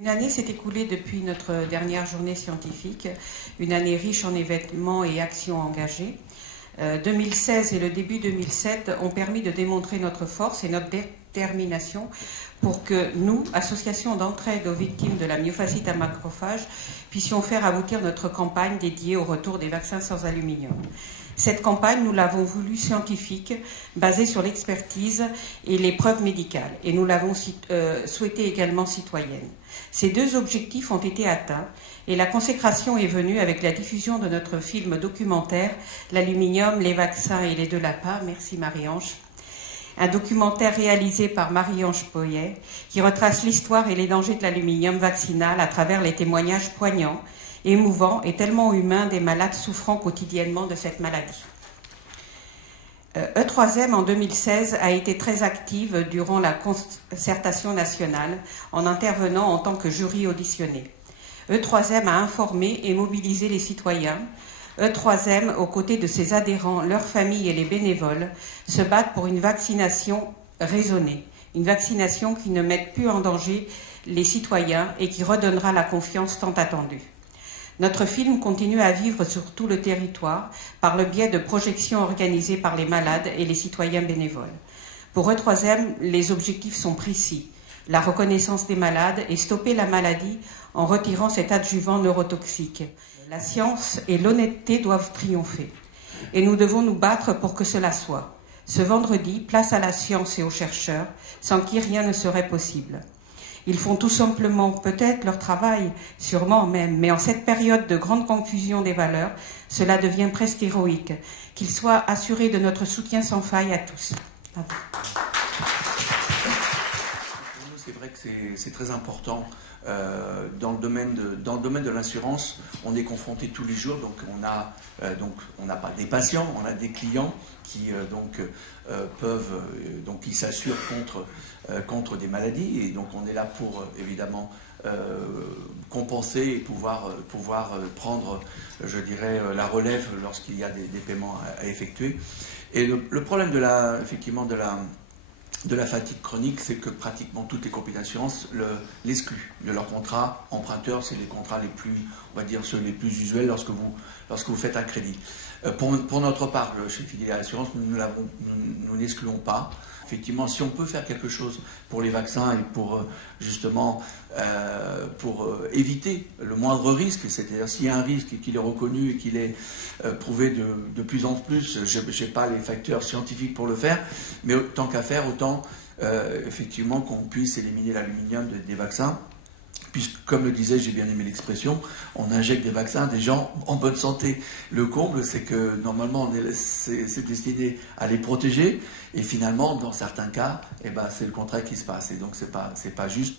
Une année s'est écoulée depuis notre dernière journée scientifique, une année riche en événements et actions engagées. 2016 et le début 2007 ont permis de démontrer notre force et notre détermination pour que nous, association d'entraide aux victimes de la myofasciite à macrophages, puissions faire aboutir notre campagne dédiée au retour des vaccins sans aluminium. Cette campagne, nous l'avons voulue scientifique, basée sur l'expertise et les preuves médicales, et nous l'avons souhaitée également citoyenne. Ces deux objectifs ont été atteints, et la consécration est venue avec la diffusion de notre film documentaire « L'aluminium, les vaccins et les deux lapins ». Merci Marie-Ange. Un documentaire réalisé par Marie-Ange Poyet qui retrace l'histoire et les dangers de l'aluminium vaccinal à travers les témoignages poignants, émouvants et tellement humains des malades souffrant quotidiennement de cette maladie. E3M en 2016 a été très active durant la concertation nationale en intervenant en tant que jury auditionné. E3M a informé et mobilisé les citoyens. E3M, aux côtés de ses adhérents, leurs familles et les bénévoles, se battent pour une vaccination raisonnée, une vaccination qui ne mette plus en danger les citoyens et qui redonnera la confiance tant attendue. Notre film continue à vivre sur tout le territoire par le biais de projections organisées par les malades et les citoyens bénévoles. Pour E3M, les objectifs sont précis. La reconnaissance des malades et stopper la maladie en retirant cet adjuvant neurotoxique. La science et l'honnêteté doivent triompher. Et nous devons nous battre pour que cela soit. Ce vendredi, place à la science et aux chercheurs, sans qui rien ne serait possible. Ils font tout simplement peut-être leur travail, sûrement même, mais en cette période de grande confusion des valeurs, cela devient presque héroïque. Qu'ils soient assurés de notre soutien sans faille à tous. C'est vrai que c'est très important. Dans le domaine de l'assurance, on est confronté tous les jours, donc on n'a pas des patients, on a des clients qui qui s'assurent contre des maladies, et donc on est là pour évidemment compenser et pouvoir prendre, je dirais, la relève lorsqu'il y a des paiements à effectuer. Et le problème de la fatigue chronique, c'est que pratiquement toutes les compagnies d'assurance l'excluent de leur contrat emprunteur. C'est les contrats les plus, on va dire, ceux les plus usuels lorsque vous faites un crédit. Pour notre part, chez Fidélia Assurance, nous n'excluons pas. Effectivement, si on peut faire quelque chose pour les vaccins et pour justement éviter le moindre risque, c'est-à-dire s'il y a un risque et qu'il est reconnu et qu'il est prouvé de plus en plus, je n'ai pas les facteurs scientifiques pour le faire, mais tant qu'à faire, autant effectivement qu'on puisse éliminer l'aluminium des vaccins. Puisque, comme le disait, j'ai bien aimé l'expression, on injecte des vaccins à des gens en bonne santé. Le comble, c'est que normalement, c'est destiné à les protéger, et finalement, dans certains cas, c'est le contraire qui se passe. Et donc, c'est pas juste.